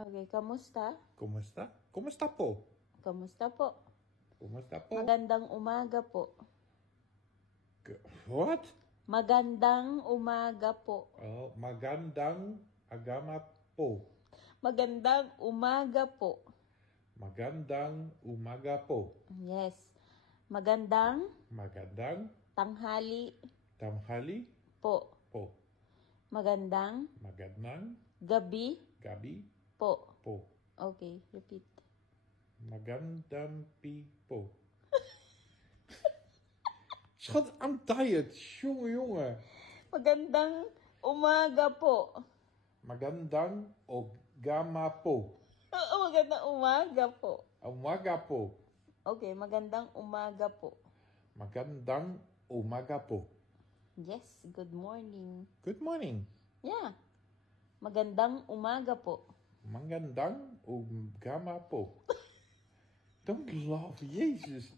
Okay, kamusta? Kumusta? Kumusta po? Kamusta po? Kumusta po? Magandang umaga po. What? Magandang umaga po. Oh, magandang agama po. Magandang umaga po. Magandang umaga po. Yes. Magandang Magandang tanghali tanghali po. po. Magandang Magandang gabi gabi po. po. Okay, repeat. Magandang pi po. Schat, I'm tired. Jongen. Magandang umaga po. Magandang ogama po. Oo, magandang umaga po. Umaga po. Okay, magandang umaga po. Magandang umaga po. Yes, good morning. Good morning. Yeah. Magandang umaga po. Magandang umaga po. Don't laugh, Jezus.